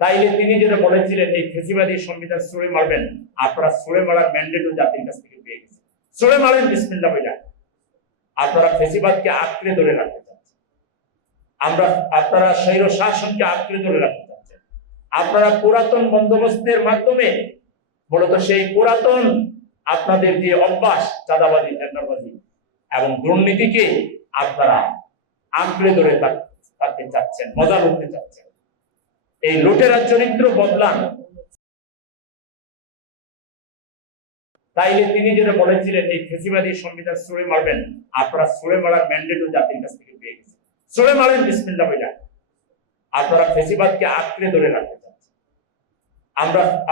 তাইলে তিনি যেটা বলেছিলেন এই ফেসিবাদী সংবিধান ছুঁড়ে মারবেন, আপনারা ছুঁড়ে মারার ম্যান্ডেটও জাতির কাছ থেকে পেয়ে গেছেন। ছুঁড়ে মারেন বিসমিল্লাহ বইলা। আপনারা ফেসিবাদকে আঁকড়ে ধরে রাখতে চাচ্ছেন, আপনারা স্বৈর শাসনকে আঁকড়ে ধরে রাখতে চাচ্ছেন। আপনারা পুরাতন বন্দোবস্তের মাধ্যমে মূলত সেই পুরাতন আপনাদের যে অভ্যাস চাঁদাবাজি, টেন্ডারবাজি এবং দুর্নীতিকে আপনারা আঁকড়ে ধরে থাকতে চাচ্ছেন, মজা লুটতে চাচ্ছেন। এই লুটেরার চরিত্র বদলান। তাইলে তিনি যেটা বলেছিলেন এই ফেসিবাদী সংবিধান ছুঁড়ে মারবেন, আপনারা ছুঁড়ে মারার ম্যান্ডেটও জাতির কাছ থেকে পেয়ে গেছেন। ছুঁড়ে মারেন বিসমিল্লাহ বইলা। আপনারা ফেসিবাদকে আঁকড়ে ধরে রাখতে চাচ্ছেন,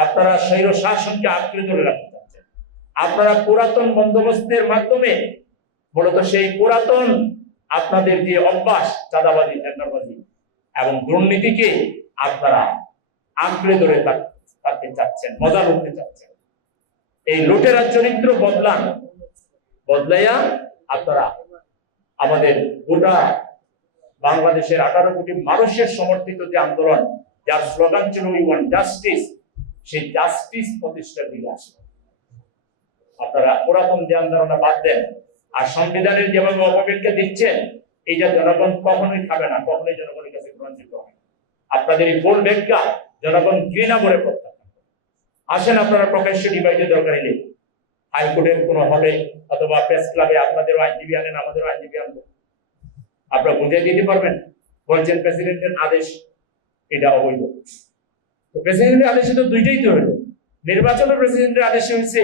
আপনারা স্বৈর শাসনকে আঁকড়ে ধরে রাখতে চাচ্ছেন। আপনারা পুরাতন বন্দোবস্তের মাধ্যমে মূলত সেই পুরাতন আপনাদের যে অভ্যাস চাঁদাবাজি, টেন্ডারবাজি এবং দুর্নীতিকে আপনারা আঁকড়ে ধরে থাকতে চাচ্ছেন, মজা লুটতে চাচ্ছেন। এই লুটেরার চরিত্র বদলান। বদলাইয়া আপনারা আমাদের গোটা বাংলাদেশের 18 কোটি মানুষের সমর্থিত যে আন্দোলন, যার স্লোগান ছিল উই ওয়ান্ট জাস্টিস, সেই জাস্টিস প্রতিষ্ঠার দিকে আসবে। আপনারা পুরাতন যে আন্দোলনটা বাদ দেন, আর সংবিধানের যেভাবে অপব্যাখ্যা দিচ্ছেন, এইটা জনগণ কখনোই খাবে না, কখনোই জনগণের কাছে গ্রহণযোগ্য হবে না। আপনাদের এই ভুল ব্যাখ্যা জনগণ ঘৃণা করে প্রত্যাখ্যান করে। আসেন আপনারা প্রকাশ্যে ডিভাইডের দরকার নেই, হাইকোর্টের কোনো হলে অথবা প্রেস ক্লাবে আপনাদেরও আইনজীবী আনেন, আমাদেরও আইনজীবী আনবো, আপনারা বুঝিয়ে দিতে পারবেন। বলছেন প্রেসিডেন্টের আদেশ এটা অবৈধ। তো প্রেসিডেন্টের আদেশে তো দুইটাই তো হলো, নির্বাচনের প্রেসিডেন্টের আদেশে হয়েছে,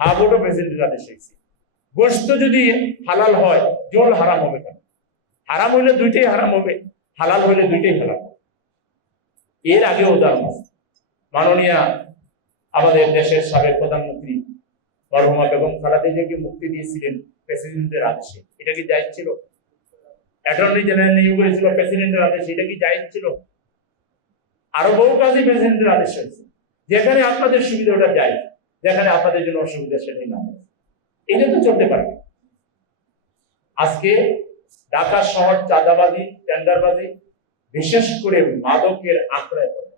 হাবুটও প্রেসিডেন্টের আদেশে হয়েছে। গোশত যদি হালাল হয়, জল হারাম হবে কেন? হারাম হইলে দুইটাই হারাম হবে, হালাল হইলে দুইটাই হালাল হবে। এর আগে উদাহরণ আছে, মাননীয়া আমাদের দেশের সাবেক প্রধানমন্ত্রী মরহুমা বেগম খালেদা জিয়াকে মুক্তি দিয়েছিলেন প্রেসিডেন্টের আদেশে, এটা কি জায়েজ ছিল? অ্যাটর্নি জেনারেল নিয়োগ হয়েছিল প্রেসিডেন্টের আদেশে, এটা কি জায়েজ ছিল? আরো বহু কাজই প্রেসিডেন্টের আদেশ হয়েছে। যেখানে আপনাদের সুবিধা ওটা জায়েজ, যেখানে আপনাদের জন্য অসুবিধা সেটাই না। এটা তো চলতে পারে। আজকে ঢাকা শহর চাঁদাবাজি, টেন্ডারবাজি, বিশেষ করে মাদকের আঁকড়ায় পড়ে।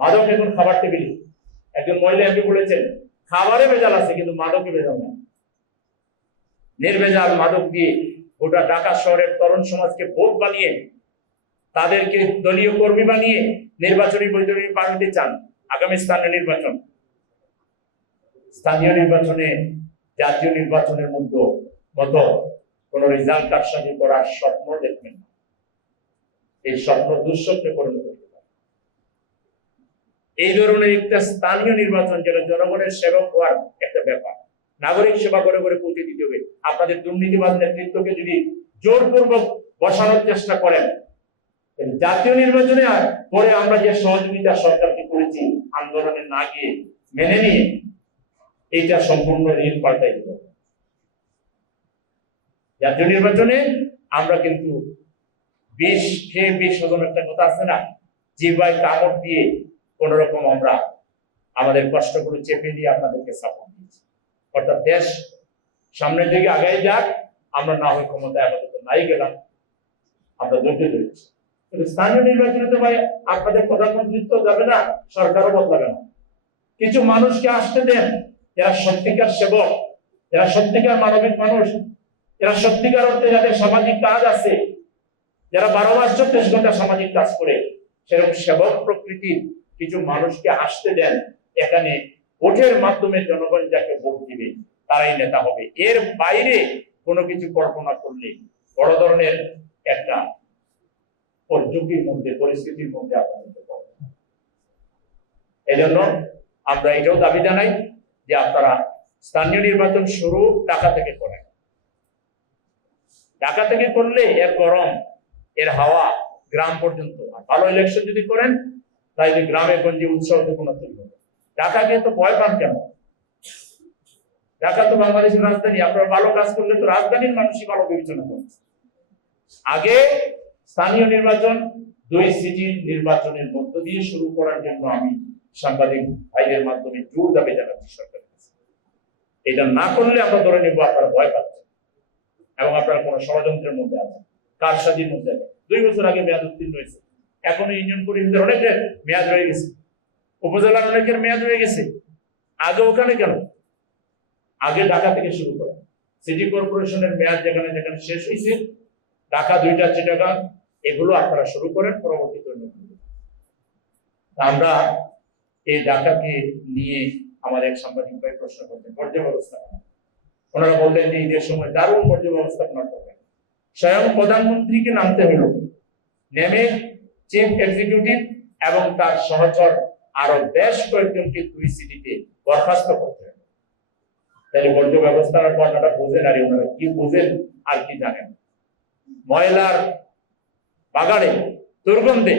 মাদক এখন খাবার টেবিলে। একজন মহিলা এমপি বলেছেন খাবারে ভেজাল আছে কিন্তু মাদকে ভেজাল না। নির্ভেজাল মাদক দিয়ে গোটা ঢাকা শহরের তরুণ সমাজকে ভোট বানিয়ে, তাদেরকে দলীয় কর্মী বানিয়ে নির্বাচনী বৈতরণী পার হতে চান। আগামী স্থানীয় নির্বাচনে জাতীয় নির্বাচনের মতো কোন রেজাল্ট কারসাজি করার স্বপ্ন দেখবেন না। এই স্বপ্ন দুঃস্বপ্নে পরিণত হতে পারে। এই ধরনের একটা স্থানীয় নির্বাচন যেটা জনগণের সেবক হওয়ার একটা ব্যাপার, নাগরিক সেবা করে করে পৌঁছে দিতে হবে। আপনাদের দুর্নীতিবাদ নেতৃত্বকে যদি জোরপূর্বক বসানোর চেষ্টা করেন, জাতীয় নির্বাচনে পরে আমরা যে সহযোগিতা সরকারকে করেছি আন্দোলনে না গিয়ে মেনে নিয়ে, এটা সম্পূর্ণ ঋণ পাল্টাই দিতে হবে। জাতীয় নির্বাচনে আমরা কিন্তু 20 খেয়ে 20 হজম একটা কথা আছে না, জিহ্বায় কামড় দিয়ে কোন রকম আমরা আমাদের কষ্টগুলো চেপে দিয়ে আপনাদেরকে সাপোর্ট দিয়েছি। অর্থাৎ দেশ সামনের দিকে আগায় যাক, আমরা না হয় ক্ষমতায় আপাতত নাই গেলাম, আমরা ধৈর্য ধরেছি। কিন্তু স্থানীয় নির্বাচনে তো ভাই আপনাদের প্রধানমন্ত্রিত্ব যাবে না, সরকারও বদলাবে না। কিছু মানুষকে আসতে দেন যারা সত্যিকার সেবক, যারা সত্যিকার মানবিক মানুষ, যারা সত্যিকার অর্থে যাদের সামাজিক কাজ আছে, যারা 12 মাস 24 ঘন্টা সামাজিক কাজ করে, সেরকম সেবক প্রকৃতির কিছু মানুষকে আসতে দেন। এখানে ভোটের মাধ্যমে জনগণ যাকে ভোট দিবে তারাই নেতা হবে। এর বাইরে কোনো কিছু কল্পনা করলে বড় ধরনের একটা ঝুঁকির মধ্যে, পরিস্থিতির মধ্যে আপনাদের এই জন্য আমরা এটাও দাবি জানাই যে আপনারা স্থানীয় নির্বাচন শুরু ঢাকা থেকে করেন। ঢাকা থেকে করলে এর গরম, এর হাওয়া গ্রাম পর্যন্ত, ভালো ইলেকশন যদি করেন তাহলে গ্রামে গঞ্জে উৎসাহ কোনো তৈরি হবে। ঢাকাকে তো ভয় পান কেন? ঢাকা তো বাংলাদেশের রাজধানী। আপনারা ভালো কাজ করলে তো রাজধানীর মানুষই ভালো বিবেচনা করছে। আগে স্থানীয় নির্বাচন 2 সিটির নির্বাচনের মধ্য দিয়ে শুরু করার জন্য আমি সাংবাদিক ভাইদের মাধ্যমে জোর দাবি জানাচ্ছি সরকারের কাছে। এটা না করলে আমরা ধরে নেব আপনারা ভয় পাচ্ছেন এবং আপনারা কোনো ষড়যন্ত্রের মধ্যে আছেন, কারসাজির মধ্যে আছেন। 2 বছর আগে মেয়াদ উত্তীর্ণ হয়েছে, এখনো ইউনিয়ন পরিষদের অনেকের মেয়াদ রয়ে গেছে, উপজেলার অনেকের মেয়াদ রয়ে গেছে। আগে ওখানে কেন? আগে ঢাকা থেকে শুরু করে সিটি কর্পোরেশনের মেয়াদ যেখানে যেখানে শেষ হয়েছে, ঢাকা 2টা চিটাগাং, এগুলো আপনারা শুরু করেন, পরবর্তীতে আমরা এই ঢাকাকে নিয়ে আমার এক সাংবাদিক ভাই প্রশ্ন করতেন বর্জ্য ব্যবস্থাপনা। ওনারা বললেন যে ঈদের সময় দারুণ বর্জ্য ব্যবস্থাপনা করবেন। স্বয়ং প্রধানমন্ত্রীকে নামতে হলো, নেমে চিফ এক্সিকিউটিভ এবং তার সহচর আরো বেশ কয়েকজনকে 2 সিটিতে বরখাস্ত করতে হবে। তাহলে বর্জ্য ব্যবস্থাপনার বর্ণনাটা বোঝেন, আর ওনারা কি বোঝেন আর কি জানেন? ময়লার বাগাড়ে দুর্গন্ধে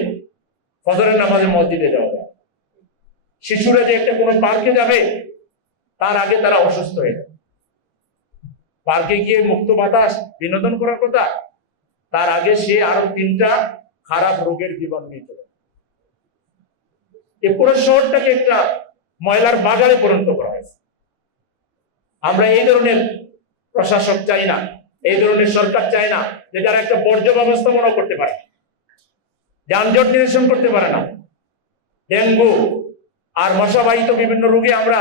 ফজরের নামাজে মসজিদে যাওয়া যায়, শিশুরা যে একটা কোনো পার্কে যাবে তার আগে তারা অসুস্থ হয়ে যায়। পার্কে গিয়ে মুক্ত বাতাস বিনোদন করার কথা, তার আগে সে আরো 3টা খারাপ রোগের জীবাণু নিয়ে চলে। এই পুরো শহরটাকে একটা ময়লার বাগানে পরিণত করা হয়েছে। আমরা এই ধরনের প্রশাসক চাই না, এই ধরনের সরকার চাই না যে যারা একটা বর্জ্য ব্যবস্থাপনা করতে পারে, যানজট নিরসন করতে পারে না। ডেঙ্গু আর মশাবাহিত বিভিন্ন রোগে আমরা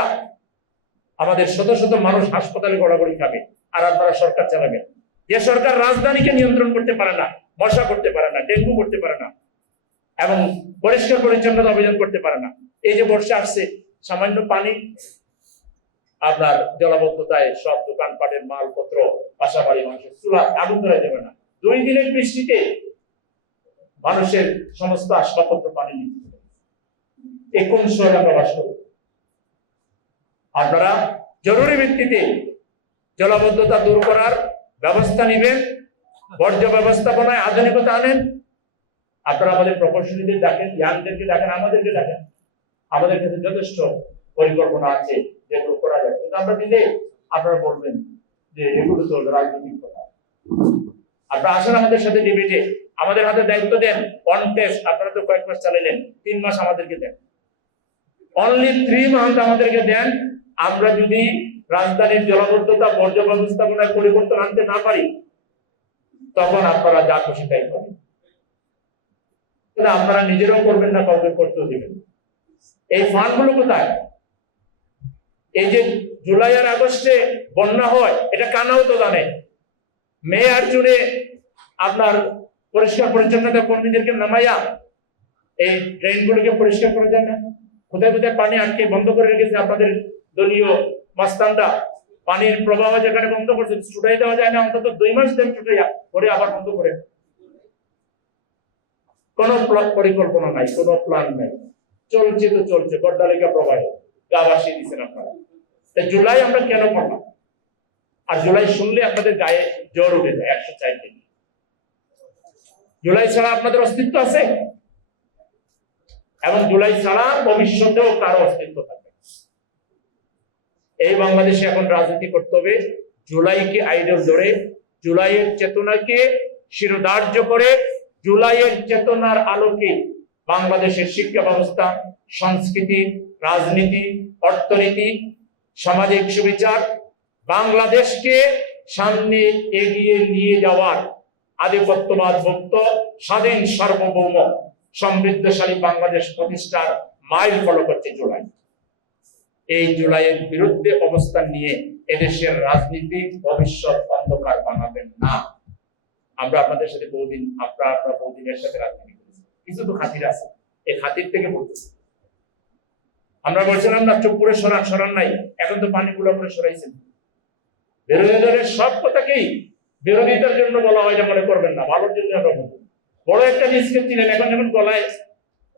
আমাদের শত শত মানুষ হাসপাতালে গড়াগড়ি খাবে, আর আপনারা সরকার চালাবেন। যে সরকার রাজধানীকে নিয়ন্ত্রণ করতে পারে না, মশা করতে পারে না, ডেঙ্গু করতে পারে না, এবং পরিষ্কার পরিচ্ছন্নতা অভিযান করতে পারে না। এই যে বর্ষা আসছে, সামান্য পানি আপনার জলাবদ্ধতায় সব দোকানপাটের মালপত্র, বাসাবাড়ি, মানুষের চুলা আগুন ধরা যাবে না। 2 দিনের বৃষ্টিতে মানুষের সমস্ত আসবাবপত্র পানি নিতে হবে। কোন শহরে আমরা বাস করব? আপনারা জরুরি ভিত্তিতে জলাবদ্ধতা দূর করার ব্যবস্থা নেবেন, বর্জ্য ব্যবস্থাপনায় আধুনিকতা আনেন। আপনারা আমাদের প্রকৌশলীদের ডাকেন, ইয়াংদেরকে ডাকেন, আমাদেরকে ডাকেন। আমাদের কাছে যথেষ্ট পরিকল্পনা আছে যেগুলো করা যায়, কিন্তু আমরা দিলে আপনারা বলবেন যে এগুলো তো রাজনৈতিক কথা। আপনারা আসেন আমাদের সাথে ডিবেটে, আমাদের হাতে দায়িত্ব দেন। অন টেস্ট আপনারা তো কয়েক মাস চালালেন, 3 মাস আমাদেরকে দেন, অনলি 3 মান্থ আমাদেরকে দেন। আমরা যদি রাজধানীর জলাবদ্ধতা বর্জ্য ব্যবস্থাপনায় পরিবর্তন আনতে না পারি, তখন আপনারা যা খুশি তাই করবেন। আপনারা নিজেরাও করবেন না, কাউকে করতেও দিবেন। এই ফান্ডগুলো কোথায়? এই যে জুলাই আর আগস্টে বন্যা হয়, এটা কানাও তো জানে। মে আর জুনে আপনার পরিষ্কার পরিচ্ছন্নতা কর্মীদেরকে নামাইয়া এই ড্রেনগুলোকে পরিষ্কার করা যায় না? কোথায় কোথায় পানি আটকে বন্ধ করে রেখেছে আপনাদের দলীয় মাস্তানরা। পানির প্রবাহ যেখানে বন্ধ করছে, ছুটাই দেওয়া যায় না, অন্তত 2 মাস দেন ছুটাইয়া করে আবার বন্ধ করে। কোন পরিকল্পনা নাই, কোন প্ল্যান নাই, চলছে তো চলছে গড্ডালিকা প্রবাহে গা ভাসিয়ে দিচ্ছেন আপনারা। জুলাই আমরা কেন করলাম? আর জুলাই শুনলে আপনাদের গায়ে জ্বর উঠে যায় 104 ডিগ্রি। জুলাই ছাড়া আপনাদের অস্তিত্ব আছে, এবং জুলাই ছাড়া ভবিষ্যতেও কারো অস্তিত্ব থাকবে। এই বাংলাদেশে এখন রাজনীতি করতে হবে জুলাইকে আইডল ধরে, জুলাইয়ের চেতনাকে শিরোধার্য করে, জুলাইয়ের চেতনার আলোকে বাংলাদেশের শিক্ষা ব্যবস্থা, সংস্কৃতি, রাজনীতি, অর্থনীতি, সামাজিক সুবিচার, বাংলাদেশকে সামনে এগিয়ে নিয়ে যাওয়ার আধিপত্যবাদ মুক্ত স্বাধীন সার্বভৌম সমৃদ্ধশালী বাংলাদেশ প্রতিষ্ঠার মাইল ফলক হচ্ছে জুলাই। এই জুলাইয়ের বিরুদ্ধে অবস্থান নিয়ে এদেশের রাজনীতি ভবিষ্যৎ অন্ধকার বানাবেন না। আমরা আপনাদের সাথে বহুদিন আপনারা বহুদিনের সাথে রাজনীতি করেছি, কিছু তো খাতির আছে, এই খাতির থেকে বলতেছি। আমরা বলছিলাম না চুপ করে সরান নাই, এখন তো পানি গুলো করে সরাইছেন। বিরোধী দলের সব কথাকেই বিরোধিতার জন্য বলা হয়, এটা মনে করবেন না, ভালোর জন্য আমরা বলবো। বড় একটা নিষ্কেপ ছিলেন, এখন যখন গলায়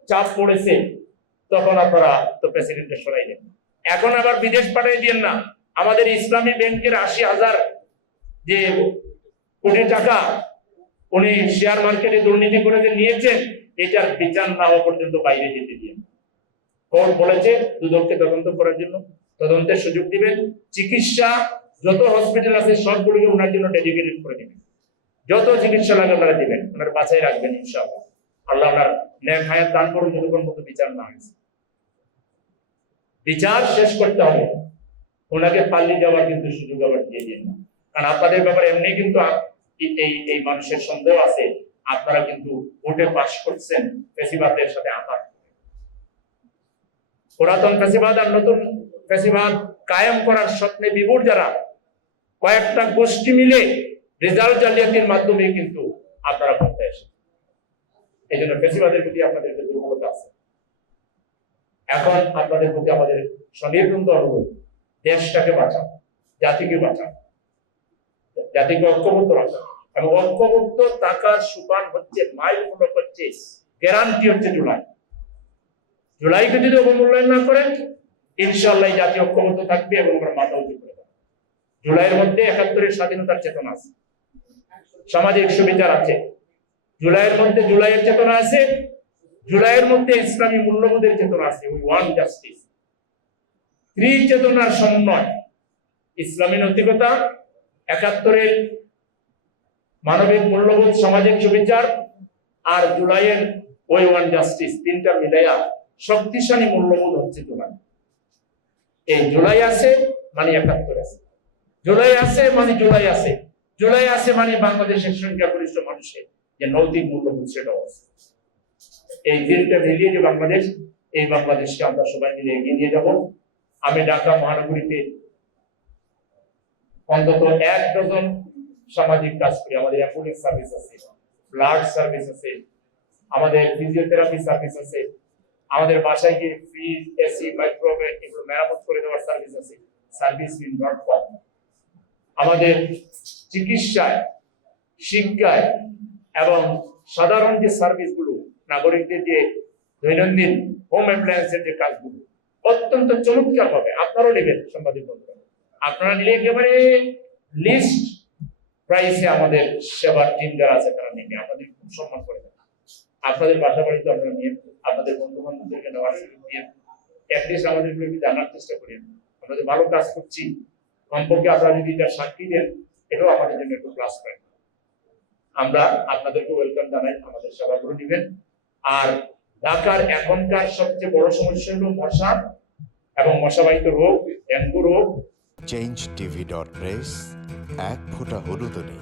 চাপ পড়েছে তখন আপনারা তো প্রেসিডেন্টের সরাই দেন। এখন আবার বিদেশ পাঠিয়ে দিয়েন না। আমাদের ইসলামী ব্যাংকের 80,000 যে কোটি টাকা উনি শেয়ার মার্কেটে দুর্নীতি করে যে নিয়েছেন, এটার বিচার না হওয়া পর্যন্ত বাইরে যেতে দিয়ে কোর্ট বলেছে দুদককে তদন্ত করার জন্য, তদন্তের সুযোগ দিবেন। চিকিৎসা যত হসপিটাল আছে সবগুলোকে ওনার জন্য ডেডিকেটেড করে দিবেন, যত চিকিৎসা লাগে ওনারা দিবেন, ওনার বাঁচাই রাখবেন ইনশাআল্লাহ। আল্লাহ ওনার ন্যায় হায়াত দান করুন যতক্ষণ মতো বিচার না হয়েছে। বিচার শেষ করতে হবে, ওনাকে পালিয়ে যাওয়ার কিন্তু সুযোগ আবার দিয়ে দিন না। কারণ আপনাদের ব্যাপারে এমনি কিন্তু এই মানুষের সন্দেহ আছে, আপনারা কিন্তু ভোটে পাশ করছেন ফ্যাসিবাদের সাথে আঘাত। পুরাতন ফ্যাসিবাদ আর নতুন ফ্যাসিবাদ কায়েম করার স্বপ্নে বিভোর যারা, কয়েকটা গোষ্ঠী মিলে রেজাল্ট জালিয়াতির মাধ্যমে কিন্তু আপনারা ক্ষমতায় এসেছেন। এই জন্য ফ্যাসিবাদের প্রতি আপনাদের একটা দুর্বলতা আছে। এখন আপনাদের প্রতি আমাদের স্বনির্বন্ধ অনুরোধ, দেশটাকে বাঁচান, জাতিকে বাঁচান, জাতিকে ঐক্যবদ্ধ রাখা। এবং ঐক্যবদ্ধ থাকার সুপান হচ্ছে, মাইল ফলো করছে, গ্যারান্টি হচ্ছে জুলাই। জুলাইকে যদি অবমূল্যায়ন না করেন, ইনশাআল্লাহ জাতি ঐক্যবদ্ধ থাকবে এবং আমরা মাথা উঁচু করে দেব। জুলাইয়ের মধ্যে ৭১-এর স্বাধীনতার চেতনা আছে, সামাজিক সুবিচার আছে, জুলাইয়ের মধ্যে জুলাইয়ের চেতনা আছে, জুলাইয়ের মধ্যে ইসলামী মূল্যবোধের চেতনা আছে। We want justice. চেতনার সমন্বয়, ইসলামী নৈতিকতা, ৭১-এর মানবিক মূল্যবোধ, সামাজিক সুবিচার, আর জুলাইয়ের ওই ওয়ান জাস্টিস, তিনটা মিলাইয়া শক্তিশালী মূল্যবোধ হচ্ছে জুলাই। এই জুলাই আছে মানে ৭১ আছে, জুলাই আছে মানে জুলাই আছে, জুলাই আছে মানে বাংলাদেশের সংখ্যাগরিষ্ঠ মানুষের যে নৈতিক মূল্যবোধ সেটাও আছে। এই তিনটা মিলিয়ে যে বাংলাদেশ, এই বাংলাদেশকে আমরা সবাই মিলে এগিয়ে নিয়ে যাব। আমি ঢাকা মহানগরীতে অন্তত ১ ডজন সামাজিক কাজ করি। আমাদের অ্যাম্বুলেন্স সার্ভিস আছে, ব্লাড সার্ভিস আছে, আমাদের ফিজিওথেরাপি সার্ভিস আছে, আমাদের বাসায় গিয়ে ফ্রিজ, এসি, মাইক্রোওয়েভ এগুলো মেরামত করে দেওয়ার সার্ভিস আছে। সার্ভিস উইল নট কম। আমাদের চিকিৎসায়, শিক্ষায় এবং সাধারণ যে সার্ভিসগুলো, নাগরিকদের যে দৈনন্দিন হোম অ্যাপ্লায়েন্সের যে কাজগুলো অত্যন্ত চমৎকার হবে। আপনারাও নেবেন সাংবাদিক বন্ধুরা, আপনারা নিলে একেবারে লিস্ট প্রাইসে আমাদের সেবার টিম যারা আছে তারা নেবে, আপনাদের খুব সম্মান করে দেবে। আপনাদের বাসা বাড়িতে আপনারা নিয়ে, আপনাদের বন্ধু বান্ধবদেরকে নেওয়ার সুযোগ দিয়ে অ্যাটলিস্ট আমাদেরকে একটু জানার চেষ্টা করেন আমরা যে ভালো কাজ করছি। কমপক্ষে আপনারা যদি এটা সাক্ষী দেন, এটাও আমাদের জন্য একটু প্লাস পয়েন্ট। আমরা আপনাদেরকে ওয়েলকাম জানাই, আমাদের সেবাগুলো নেবেন। আর ঢাকার এখনকার সবচেয়ে বড় সমস্যা হলো মশা এবং মশাবাহিত রোগ, ডেঙ্গু রোগ। change tv.press, এক ফোঁটা হলুদও নেই।